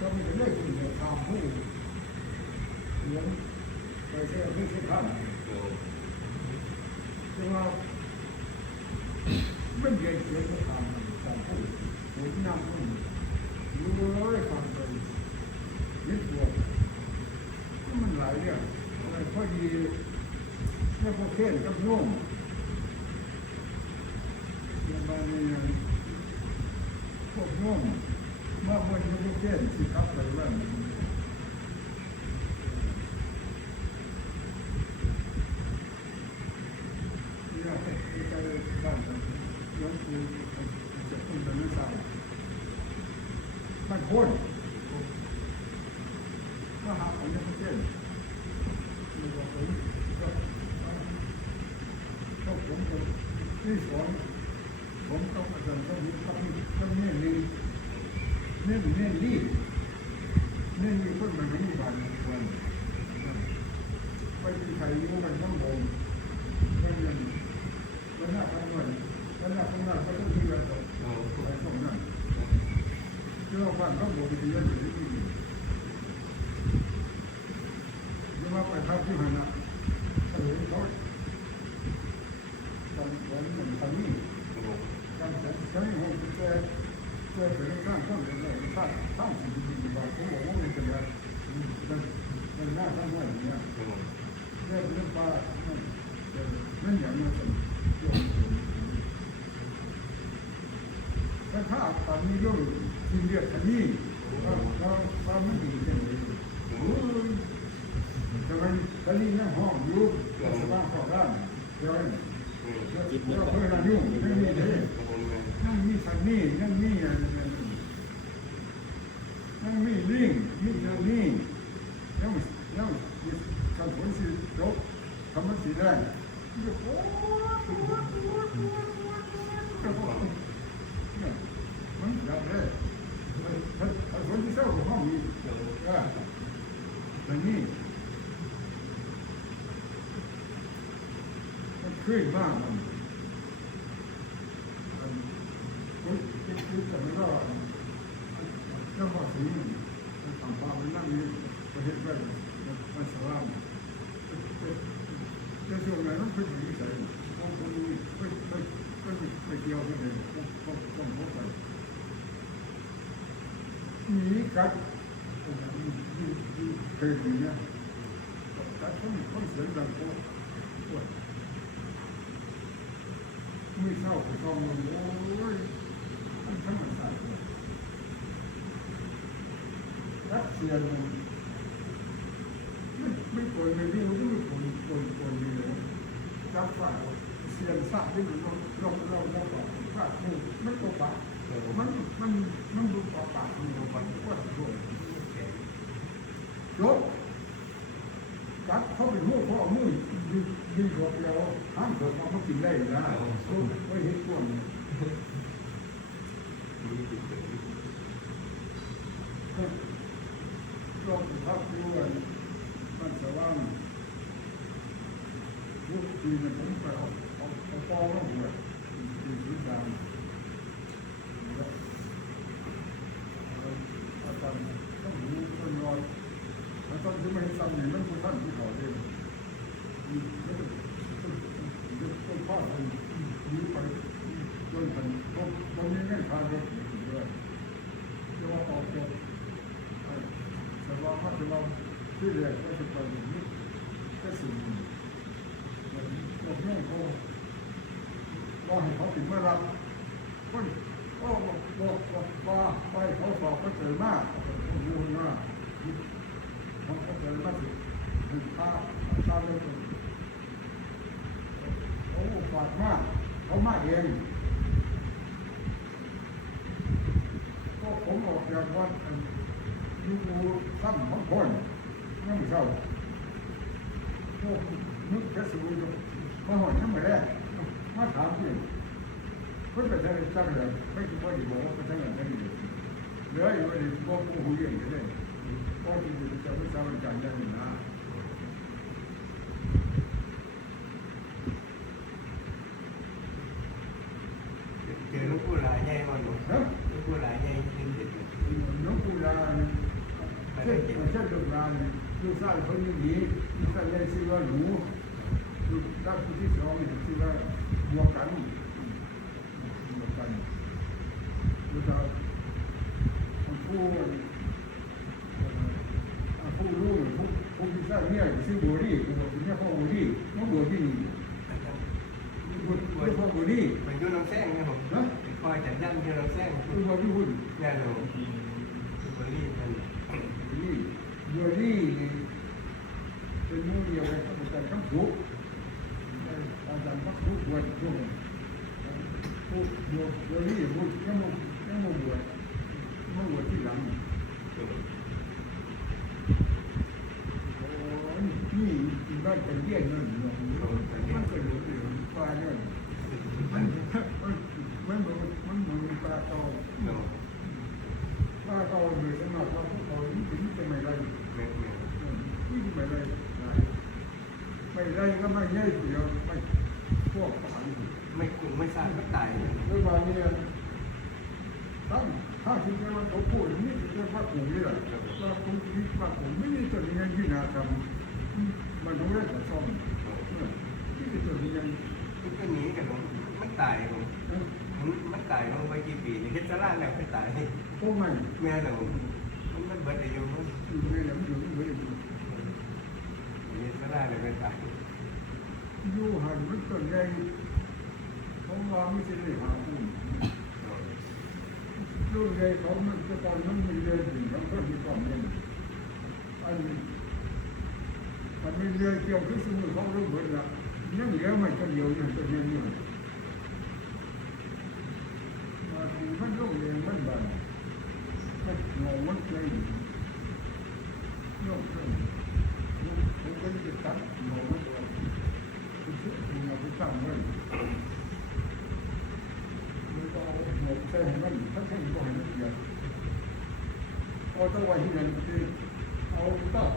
ก็มีเรื่องที่จะทำผู้เหมือนไปเชื่อไม่ใช่ท่านแต่ว่าไม่เย็นเย็นก็ทำของผู้หัวหน้าผู้รู้เลยฟังไปยึดตัวมันหลายเรื่องอะไรพอดีเนี่ยพวกเข่นกับโน้มยังมาในยังพวกโน้ม เมื่อยุคเกนที่ขับไปว่าที่อยากให้ใจบ้านกันย้อนคือจะพูดแต่ไม่ทราบมันพ้นมาหาของยุคเกนมีบอกผมก็ก็ผมก็ที่สอนผมต้องอาจารย์ต้องมีต้องมีต้องเน้นดี เน้นเน้นดีเน้นดีคนมันไม่มีวันวันไปที่ไทยมันมันต้งงงมันยังมันหน่าทำเงินมันน่าทำงานก็ต้องมีเงินต่อโอ้ไปส่งนั่นที่เราบ้านต้องบอกดีๆอยู่ที่นี่ยังมาไปทับที่หันนะเขาเห็นเขาตอนวันเหมือนตอนนี้โอ้การใช้ใช้หัวใจเพื่เป็นสร้างความเป็นเลย สร้างสร้างสิ่งที่บางคนบอกว่ามันเป็นอะไรมันมันน่าทำให้เนี่ยโอ้เรื่องเรื่องปลานั่นอย่างนั้นเป็นโยมถ้าถ้าตอนนี้เรื่องที่เรียกคันนี้เราเราเราไม่ดีจังเลยโอ้ยทำไมคันนี้นั่งห้องอยู่สบายขอด้านเดี๋ยวโอ้เราเพื่อนยุ่งนั่งนี่เลยโอ้แม่นั่งมีสันนี่นั่งมีอะไร นั่งมีลิงมีเจ้านี่ยังยังคำผลสิจบคำมันสิได้โอ้มันดับเลยมันผลที่เศร้าห้องนี้ก็แบบนี้มันขึ้นมากมันคุณคุณจะไม่รอดเจ้าพ่อสีมันความมันนั่งนี่ประเทศไมันสว่างไมันขึ้นอย่าต้องคนนี้ไปไปไปไปเกี่ยมันเลยต้องต้องต้องพบไปหนีกัดเคยอย่างเงี้ยกัด คนคนเสียงดังโคตรไม่เศร้าไปกองมันโอ้ยมันธรรมชาติเลย รัสเซียมันไม่ไม่ควรไม่รู้ไม่ควรควรควรดีเลยรับฝ่าเซียนทราบที่มันเราเราเราเราบอกว่ามันไม่ตัวปากมันมันมันดูปากปากมันเราปากว่าด้วยจบกัดเขาเป็นหัวเขาเอามือยืนยืนหัวเดียวห้ามเกิดมาเขากินได้นะไม่เห็นตัวนี้ ก็พักด้วยมันสว่างยุคปีนั้นผมไปเอาเอาเอาปอมาบวชที่สุดามอาจารย์ต้องรู้คนรอยอาจารย์ที่ไม่ทำนี่มันคือท่านที่เขาเองต้นพ่อคนนี้ไปจนถึง นี้ไม่พาเด็กด้วยเรียกว่าออกจากแต่ว่าถ้าเราที่เรียกก็จะไปอย่างนี้ก็สิ่งหนึ่งเราแย่งเขาว่าให้เขาถึงเมื่อรับคนก็บอกบอกว่าไปเขาสอบก็เจอมากเขาดูมากเขาก็เจอมากถึงตาตาเลยโอ้ฝาดมากเขามากเองก็ข ผมออ กจากวัดอันอยู่ซ้ำของคนยังไม่เศร้าพวกนึกจะสูงมาหอนยังไม่ได้มาถามเพื่อนเพื่อนไปทางจังเลยไม่คิดว่าดีบอกว่าไปทางไหนได้ดีเหลืออยู่ในพวกผู้เรียนอยู่เลยพอที่จะไม่ทราบการยังไงนะเจอลูกผู้หลายใหญ่มาหนูนะ ลูกผู้หลายใหญ่ขึ้นเด็ด น้องปูลาเช่น เช่นลูกลาลูกชายคนนี้ดีลูกชายใหญ่ชื่อว่าหนูลูกชายคนที่สองชื่อว่าบัวกันบัวกันลูกชายผู้ผู้รู้ผู้ผู้ที่สร้างเนี่ยชื่อบัวรี่บัวที่เนี่ยพ่อบัวรี่น้องบัวที่นี่บัวบัวพ่อบัวรี่เป็นยูน้องแซงนะผมคอยจัดยันยูน้องแซงคือบัวที่หุ่นงานหนูสุบรีนั่นนี่บัวรี่นี่เป็นมือเดียวกันกับอาจารย์ทั้งทุกอาจารย์ทั้งทุกวัน ทุกวันผู้บัวบัวรี่บัวยังมึงยังมึงบัวมึงบัวที่หลังโอ้ยนี่บ้านเป็นเยี่ยนนั่นเนาะมันเป็นหลุมเหลืองปลาเนี่ยมันมันมันมันมันมันปลาโต หนู ปลาโตเลยสำหรับเราพวกเรานี่ถึงจะไม่ไร แม่แม่ นี่ไม่ไรไม่ไรก็ไม่ใช่เดียวไม่พวกป่านี่ ไม่กุ้งไม่ทราบก็ตาย ด้วยบางเนี่ยตั้ง ถ้าคิดว่าเขาพูดนี่จะว่ากูนี่แหละว่ากูคิดว่ากูไม่ได้ตัวนี้ยังที่นาทำมันต้องเล่นกับซ่อมนี่เป็นตัวนี้ยังทุกคนนี้กันหนูมันตายหนูมันตายลงไปกี่ปีนี่คิดจะล่าแล้วไม่ตายพวกมันแม่หนูมันมันเบิดอายุมันอยู่ในหลังอยู่ไม่ได้อยู่คิดจะล่าแล้วไม่ตายอยู่หันมันต้นใหญ่เขาว่าไม่ใช่เลยหาอุ้มลูกใหญ่เขามันจะตอนนั้นมันเรียนถึงเขาก็มีความเรียนอันมันไม่เรียนเกี่ยวกับสมุนเขารู้หมดละยังเหลือไม่ตัวเดียวยังตัวเดียวอยู่มาถึง มันโรงเรียนมันบ้านมันงงมันเลยโยกเลยผมก็จะตัดงงมันเลยคุณเชื่อคุณเอาไปสร้างไว้มัน ก็เอาหมกใส่ให้มันถ้าใช่ก็ให้มันเสียเอาตัวไว้ที่นั่นคือเอาตั้ง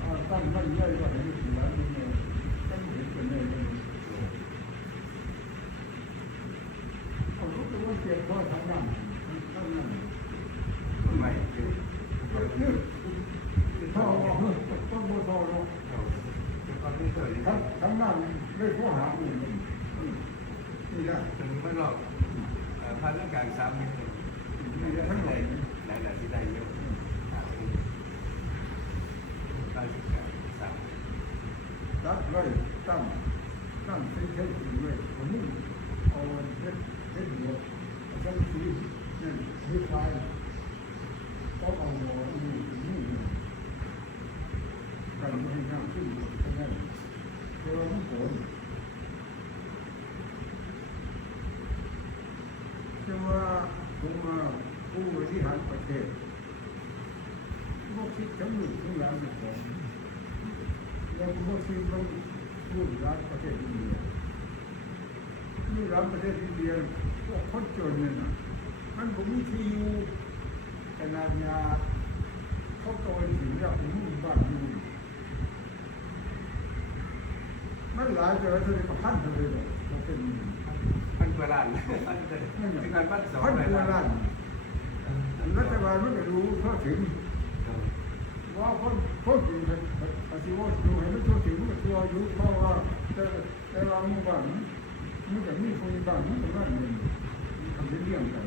เอาตั้งมันใหญ่ก็ให้มันเสียมันเนี่ยตั้งเห็นเป็นไงมันเอาลูกตัวเสียพ่อทำงานทำงาน ไม่คือ พ่อบอกเฮ้ยต้องโมโตเนาะ ตอนนี้เกิด ทำทำงานไม่ข้อหาอื่นนี่นะ มันมันหลอกพันธุ์การซ้ำนี่ นี่นะทั้งหม ไหน ด ไหนไหนที่ได้เยอะการศึกษาสาม ตัดเลยตั้งตั้งเส้นเส้นเลยวันนี้เอาเส้นเส้นเดียวเส้นสีนั่นคือไฟก็เอาหัวนี่นี่กันไม่ให้น้ำขึ้นก็ได้เจอน้ำฝนจะว่าผมมาผู้บริหารประเทศก็คิดทั้งหมดทั้งหลายของ แล้วก็คิดต้องผู้รักประเทศอินเดียผู้รักประเทศอินเดียพวกคนจนเนี่ยนะมันผมมีที่อยู่ขนาดยาเขาโตถึงกับผมมีบ้านอยู่มันหลายเจอเท่าไหร่ก็พันเท่าไหร่เลยเราเป็นพันกว่าล้านพันเป็นการพันสองพันร้อยกว่าล้าล้านนรัฐบาลมันก็รู้เท่าถึง ว่าคนคนจริงเลยอาชีวะดูให้มันทั่วถึงมันตัวอายุเพราะว่าแต่แต่เราหมู่บ้านมันก็มีคนบ้านมันก็นั่นเองมันทำเป็นเรื่องกัน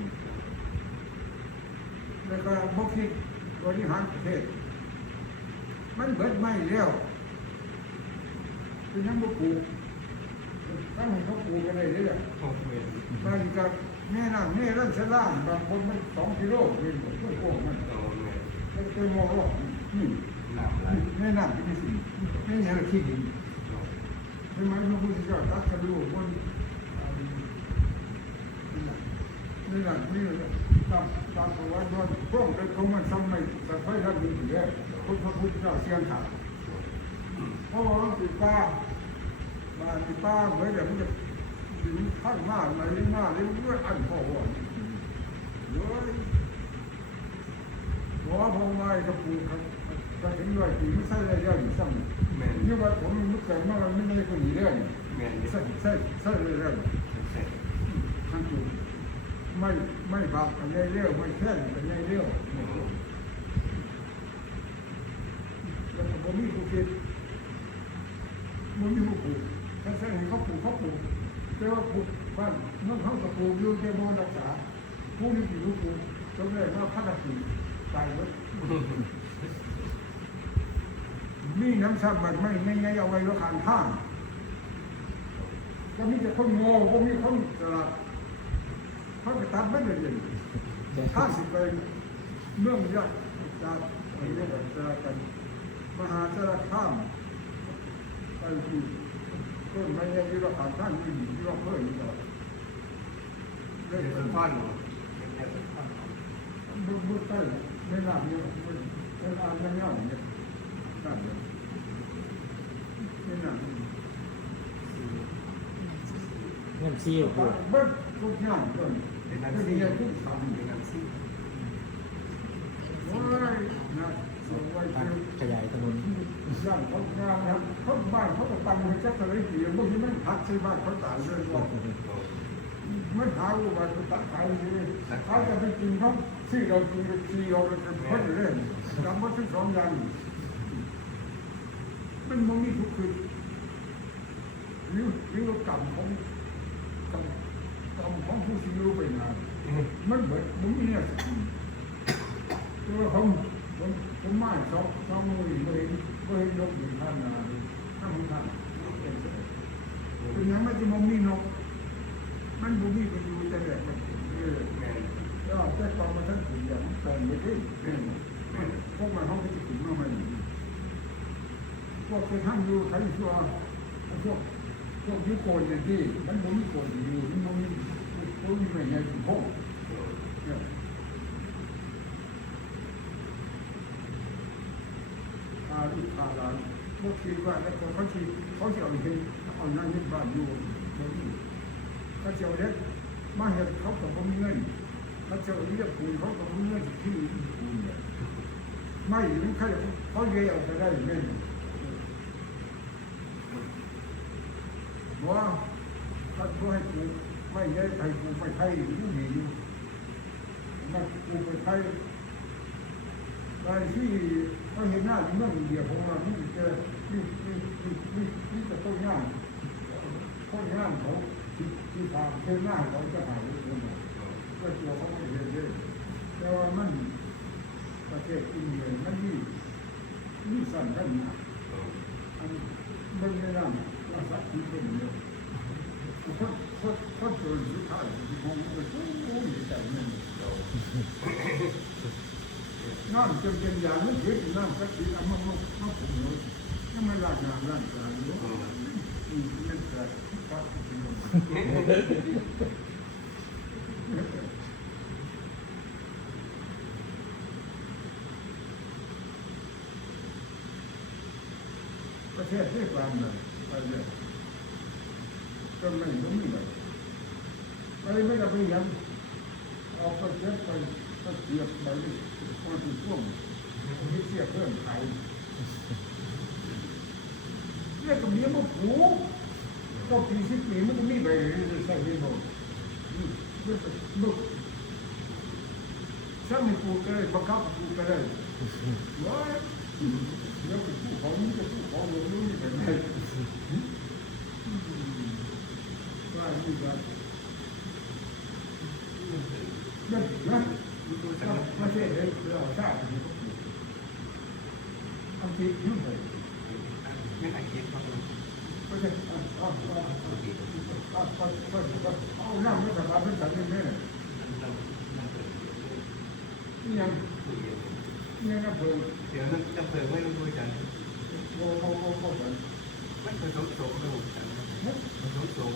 แล้วก็พวกที่บริหารประเทศ มันเบิดไม่แล้วเป็นยังบ่ปลูกตั้งให้เขาปลูกกันได้ลยแหละหกหมื่นกับแม่น้ำแม่ร่างสลางบางคนมันสองกิโลเองผมก็โกมันสองหมื่นเป็มองว่า นี่น้ำไหลแม่น้ำเป็นสิ่งแม่ยังคิดดีใช่ไหมพระพุทธเจ้าตัดกระดูกบนนี่แหละนี่ตามตามประวัติว่าพวกเป็นของมันสมัยสัตว์ไฟท่านมีอยู่แล้วคุณพระพุทธเจ้าเสียงถามเพราะว่าติดป้ามาติดป้าเหมือนแบบมันจะถึงข้างมากมาเรื่อยมากเรื่อยอันพ่อว่าเฮ้ยหัวพงไม้กระปูครับ ก็ถึงด้วยปีไม่ใช่ได้ย่อยซ้ำแม่นนี่ว่าผมมันเกิดมามันไม่ได้คนนี้เรื่องแม่นใช่ใช่ใช่เรื่องใช่ทั้งจุดไม่ไม่บาปกันเรื่อยๆไม่แค่กันเรื่อยๆแล้วผมมีผู้คิดมันมีผู้ปลูกถ้าใช่เขาปลูกเขาปลูกแต่ว่าปลูกบ้านเมื่อเขาจะปลูกอยู่ในโมรักษาผู้นี้อยู่ปลูกจนเลยว่าพัฒนาตายแล้ว มีน้ำซ้ำมันไม่ไม่ไงเอาไว้ว่าขานข้างก็มีแต่คนโง่ก็มีคนตลาดเขาจะตัดไม่ได้เลยห้าสิบไปเมืองยักษ์จากอะไรเรียกว่าสารกัน มหาสารคามไปที่ต้นไม้ยังที่เราผ่านท่านที่ที่เราเพิ่มนี่ก็เรื่เรื่อองงเป็นต้นท่อนเนาะเป็นท่อนบุบุใต้ไม่นานนี้มันเป็นอ่านยังเงาเนี่ยนั่น เงินซี่อยู่เบิ้ลทุกอย่างเลยเป็นไม่น้ำมีซีอะไรที่ทำทำเป็นน้ำซีโอ้ยนะสวยตัดเชียวขยายถนนย่านเขางานนะครับเขาบ้านเขาก็ตังให้จักรเลยเดียวบางทีมันพักใช่บ้านเขาตายเลยว่าไม่หาอุบัติตัดขายเลยขาจะไปกินเขาที่เรากินไปทีเราเป็นคนเล่นจำว่าทั้งสองอย่าง มันมองนี่ทุกคืนริ้วริ้วกรรมของกรรมกรรมของผู้ที่รู้ไปนานมันเหมือนมันมีเนี่ยตัวผมผมผมไม่สองสองมือไม่เห็นไม่เห็นยกอยู่ท่านนาท่านท่านเป็นยังไม่จะมองมีนก มันบุมีไปอยู่แต่แบบมันเออแม่นแล้วแต่ความมาท่านถึงอย่างแปลงไปที่เป็นพวกมันเขาไปถึงมาไม่ พวกไปทั้งอยู่ใครชัวพวกพวกยุโกนอย่างที่มันบุมีโกนอยู่มันบุมีบุมีไม่ใหญ่ถึงพวกเนี่ยอาลูกอาหลานพวกคิดว่าแล้วเขาคิดเขาจะเอาเห็นเอาหนั่งยึดบ้านอยู่ตรงนี้ถ้าเจ้าเล็กมาเห็นเขาก็บ่มีเงินถ้าจะเจ้าเรียกคุณเขาก็บ่มีเงินที่คุณเนี่ยไม่หรือใครเขาเลี้ยงไปได้เงิน ว่าถ้าช่วยกูไม่ได้ไปกูไปไทยอยู่ดีมากูไปไทยไปที่เขาเห็นหน้าเมืองเดียวของเรานี่เจอนี่นี่นี่นี่นี่จะต้องย่างคนงานเขาที่ที่ทางเส้นหน้าเขาจะหายไปหมดก็ตัวเขาไม่เห็นเลยแต่ว่ามันประเทศอินเดียมันมีมีสั่นกันนักอันมันไม่นั่นว่าสักทีเป็นเยอะคนคนคนตัวสุดท้ายที่มองมั นโอ้ยใจเนี่ยน้ำจำเป็นอย่างนั้นเห็นน้ำสักทีเอามามามาผมเลยยังไม่ลากน้ำล้างจานอยู่อืมมันเกิดปั๊บเป็นลมประเทศที่กลางเลย ไปเลยก็ไม่รู้มีเลยไปไม่ได้ไปยังเอาไปเช็ดไปก็เสียบไปคนที่ช่วงที่เสียเพื่อนไทยเรียกกับเมียมาผูกก็ปีสิบปีมันก็มีใบใส่เป็นหมดลูกลูกช่างให้ปลูกก็ได้บังคับปลูกก็ได้ว้าเดี๋ยผูกของนี่จะปลูกของลงนู่นนี่ไปไหนว่าดีกว่าเด็กนะก็ได็กเราทราบดีก็ปลูกบางทียุ่งไหน ว่ามัน ไม่ใช่เอาเอาเอาเอาเอาเอาเอาน้ำไม่สบายไม่สบายไม่เนี่ยนี่ยังนี่ยังนะเพิ่ง เดี๋ยวนั้นจะเพิ่มไม่รู้ด้วยกัน โอ้โหโอ้โหกัน มันเป็นสมสมระบบกันมันสมสม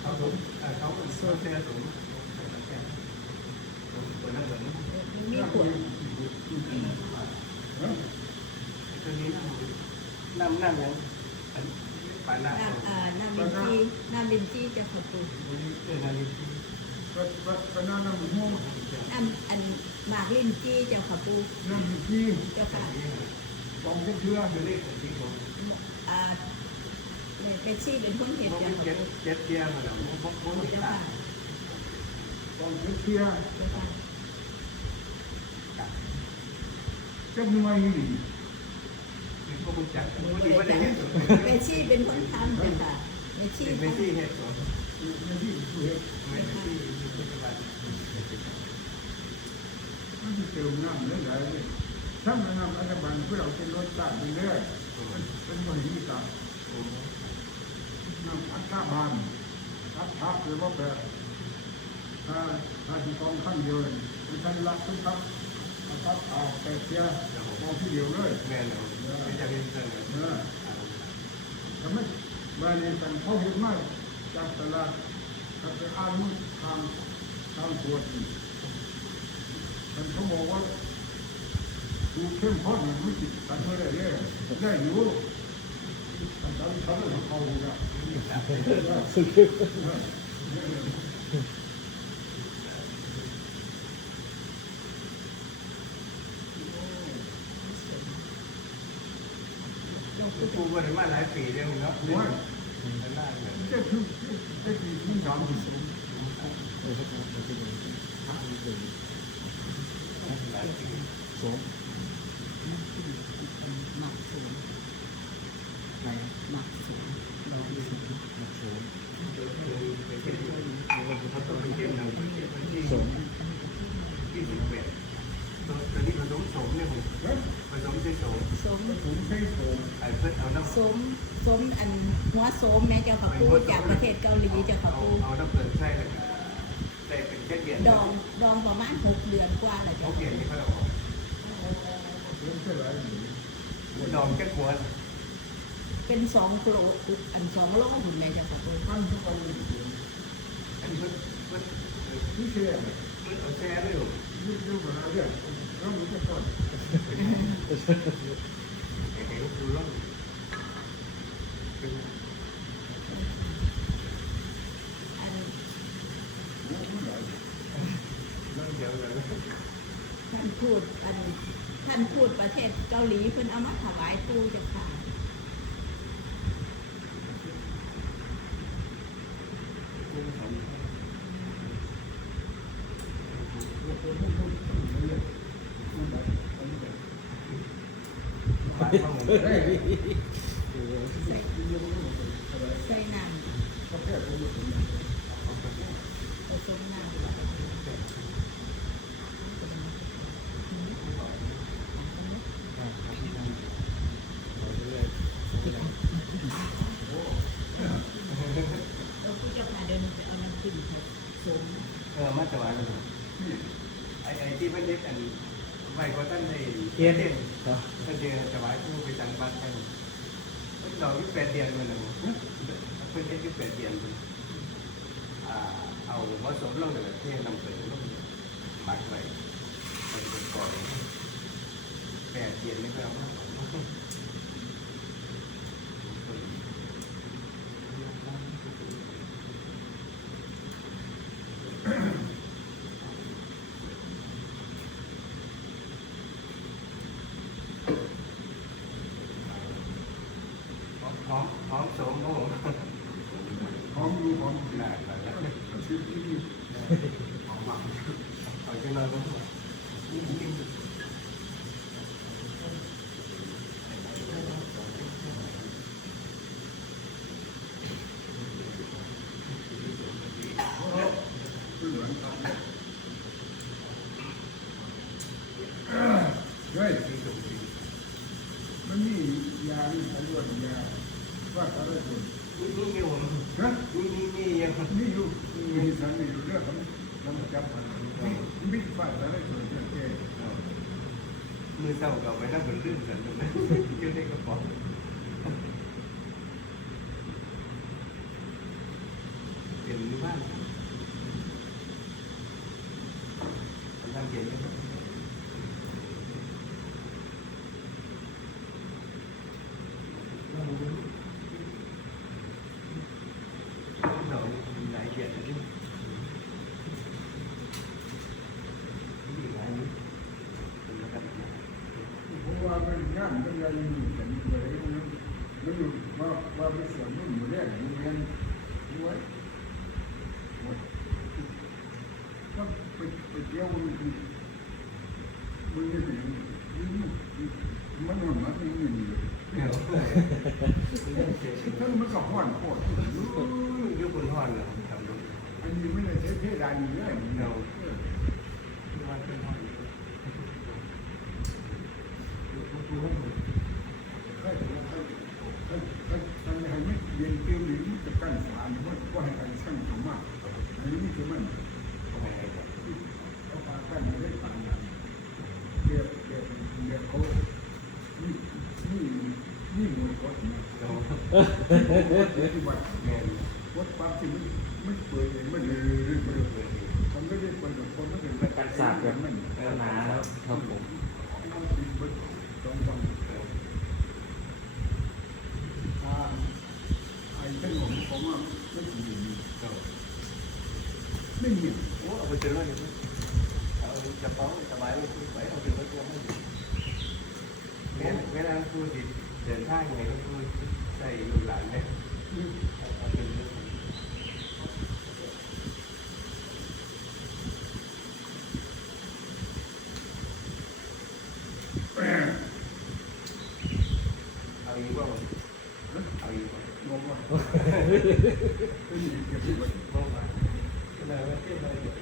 เขาสมเขาเป็นโซเชียลสมตัวนั้นเหมือนมันมีขวดเนาะตัวนี้น้ำน้ำยังอันปลาหน้าน้ำอ่าน้ำลินจีน้ำลินจีเจ้าค่ะปูเออนาฬิกาก็ก็ก็นั่นน้ำมูกน้ำอันหมากลินจีเจ้าค่ะปูน้ำจีนเจ้าค่ะ กองเชื่อคือเลขของที่เขาอ่าเลยเป็ดซี่เป็นคนเห็ดพวกเจ้าเจ็ค่ะดเจ็ดเดียมาแล้วพวกพวกเจ้าตาค่ะกองเชื่อเจ้าค่ะจะหน่วยนี่พวกคุณจักพวกที่ว่าได้เห็นเป็ดซี่เป็นคนทำเจ้าค่ะเป็ดซี่เป็นไม่ทำที่เห็ดสองในที่สุดไม่ที่ปัจจุบันมันจะเติมน้ำเรื่อยๆเลย ถ้ามันน้ำอันบันเพื่อเอาเป็นรสชาติเรื่อยๆเป็นวันที่สามน้ำอัดข้าบานอัดทับหรือว่าแบบถ้าถ้าที่กองขั้นเดียวเลยเป็นขั้นละทุกทับทับเอาแต่เสียกองที่เดียวเลยแม่เนาะไม่จะเป็นเรื่องเออทำไมวันนี้กันเขาเห็นมากจากตลาดถ้าไปอ่านมันทางทางตรวจนี่มันเขาบอกว่า ดูเข้มข้นมันไม่ติดกันไม่ได้เลยได้อยู่ทำตามเขาเลยเขาเลยนะกูก็ได้มาหลายปีแล้วเนาะว่าเป็นหน้าเนี่ยจะคือจะคือที่สามที่สุดเออครับเอาไปเลยพระอีกเลย หลายปีสมหมักสูงไหนหมักสูงลอยสูงนักสมเป็นเป็นเขาต้องสมที่สิบแปดตัวตัวนี้ผสมสมเนี่ยผมเฮ้ยผสมใช้สมสมผมใช้ผมไอ้เพิ่นเอาน้ำสมสมอันหัวสมแม่เจ้าค่ะปูจากประเทศเกาหลีเจ้าค่ะเอาปูเอาน้ำเกลือใช่แล้วก็ใส่เป็นแค่เดียนดองดองประมาณหกเดือนกว่าแหละเขาเจ้าเปลี่ยนที่เขาเอา ดองแค่หัวเป็นสองโลอันสองโลหุ่นแม่จ้าค่ะปูปั้นทุกคนอันนี้เพิ่นเพิ่นที่เชื่อเพิ่นเอาแช่ด้วยหรอยุคยุคอะไรเนี่ยแล้วมันจะต้นไอ้ไอ้ลูกดูร่องเป็นอันโอ้ไม่ได้ร่องเดียวเลยท่านพูดอัน ท่านพูดประเทศเกาหลีเพิ่นเอามาถวายปูเจ้าค่ะ บ้านเขาเหมือน เฮ้ย ใส่ใส่น้ำ กาแฟผมก็ผม ผสมน้ำ เราผู้เจ้าค่ะเดิน ไปเอาน้ำขึ้นสมเออมาถวายเลยไอ้ไอ้ที่เพิ่นเฮ็ดอันไว้ก็ท่านได้เทียนครับท่านเดียวถวายผู้ไปจังบ้านท่านเพิ่นดอกอยู่แปดเดือนมันน่ะเพิ่นเฮ็ดอยู่แปดเดือนเพิ่นอ่าเอาผสมลงแล้วเทน้ำเกลือลงหมักไว้มันเป็นก่อนแปดเดือนนี่ก็เอามา เป็นบ้า ไปเที่ยวมันมันไม่ถึงมันมันมันมันอยู่ เดี๋ยว ท่านมันก็ห้อนโคตร ยุคคุณพ่อเหรอทำดู อันนี้ไม่ได้ใช้เพศานอยู่เลย เรา ว่าเป็นห้อนให้ให้ให้ให้ให้ไม่เย็นเตี้ยวหรือจะกั้นฝาหรือว่าว่าให้ใครช่างทำมากอันนี้คือมัน ไม่ให้ครับ เอาปลากั้นไม่ได้ปลาอย่างเดี๋ยวเดี๋ยวเดี๋ยวเขานี่นี่นี่หน่วยกดนะ เราที่ว่าแม่นกดปั๊บที่มันมันเปิดเองมันเลยเลยมันเลยมันไม่ได้เปิดแบบคนมันเป็นการสาบแบบมันหนาแล้วครับผมมันติดเบิดสองฝั่งอ่าไอ้ขนมผมว่าไม่ถึงอยู่นี่เราไม่เหี่ยวโอ้เอาไปเจอเลยเอากระเป๋าสบายเลยคุณไปเอาไปไว้ตัวให้แม่แม่นางพูดดิเดินทางไงก็พูด ใส่ลูกหลานเนี่ยเอาเป็นเรื่อง แหม่ เอาอีกว่าเอาอีกว่า ลงว่าไม่มีเก็บไว้ บ้างมาขนาดว่าเทียบอะไรเนี่ย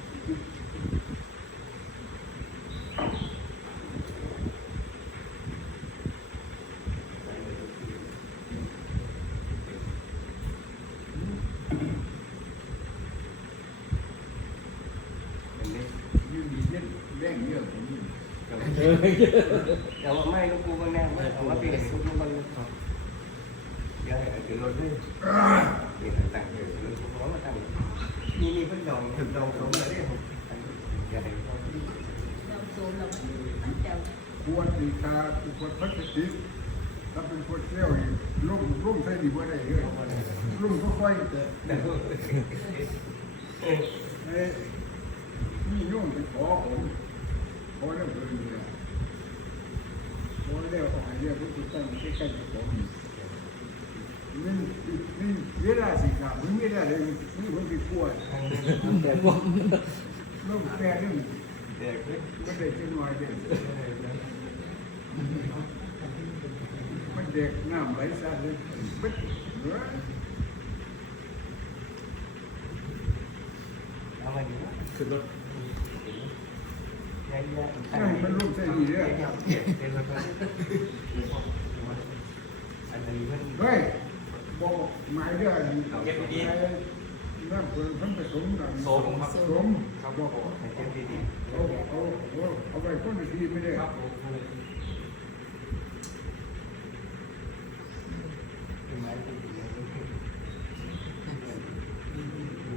อันนี้ ยืนดีเย็นแรงเยอะผมนี่ แต่ว่าไม่ลูกกูบางแน่ไม่ว่าเป็นลูกกูบางเดี๋ยวให้ถือรถด้วยนี่ต่างๆเดี๋ยวถือรถกูราะว่าต่างมีมีเพิ่นดองถึงดองสมแล้วเนี่ยอย่าให้เขาเราโซมเรามันจะควรดีตาควรพลาสติกถ้าเป็นขวดแก้วลุ่มลุ่มใส่ดีกว่าได้เลยลุ่มก็ค่อยแต่เอ้ยนี่โยุ่งไปขอผมขอองเงินเนี่ยขอเรื่องของเรื่องที่ติดตั้งใกล้ๆกับผม นี่นี่เวลาสิครับมันไม่ได้เลยนี่ผมติดกลัวแต่พวกลูกแก่เรื่องเด็กเล็กก็ได้ขึ้นมาเด็กมันเด็ก มันลูกใช่ดีเลยย้ายเปลี่ยนเป็นรถอันนี้มันเฮ้ยบอกหมเรื่องน้ำเปิดทั้งผสมกันสมครับสมเขาบอกเก็บดีเอาเอาเอาไปคนทีไม่ได้ๆครับเป็นไม้ดีนะ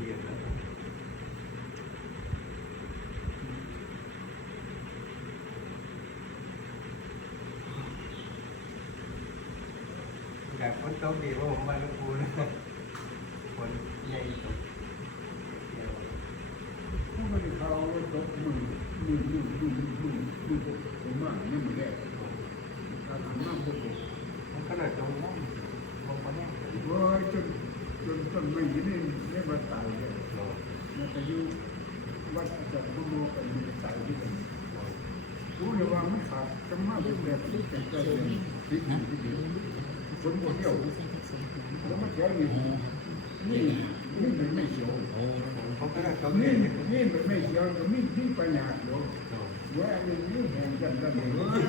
เรียนแล้ว อยากคนโตดีว่าผมมาลูกกูนะคนใหญ่ตกเขาไม่ได้เขาตกมือมือมือมือมือมือผมว่านี่มันแรกการทำน้ำพวกผมมันก็เลยตรงนั้นตรงมาแน่เลยว่าจนจนต้นไม้ยี่นี่นี่มาตายเลยมันจะอยู่วัดจักรพโมกันมันตายที่กันรู้เลยว่ามันขาดจะมาเป็นแบบที่เป็นเจ้าเป็นที่ดีที่ดี คนบ่เที่ยวแล้วมันแค่นี้นี่นี่มันไม่เขียวเขาก็เลยตรงนี่นี้นี่มันไม่เขียวแต่นี่นี่ปัญญาเขียวว่าอันนี้นี่แห่งกันกันเลย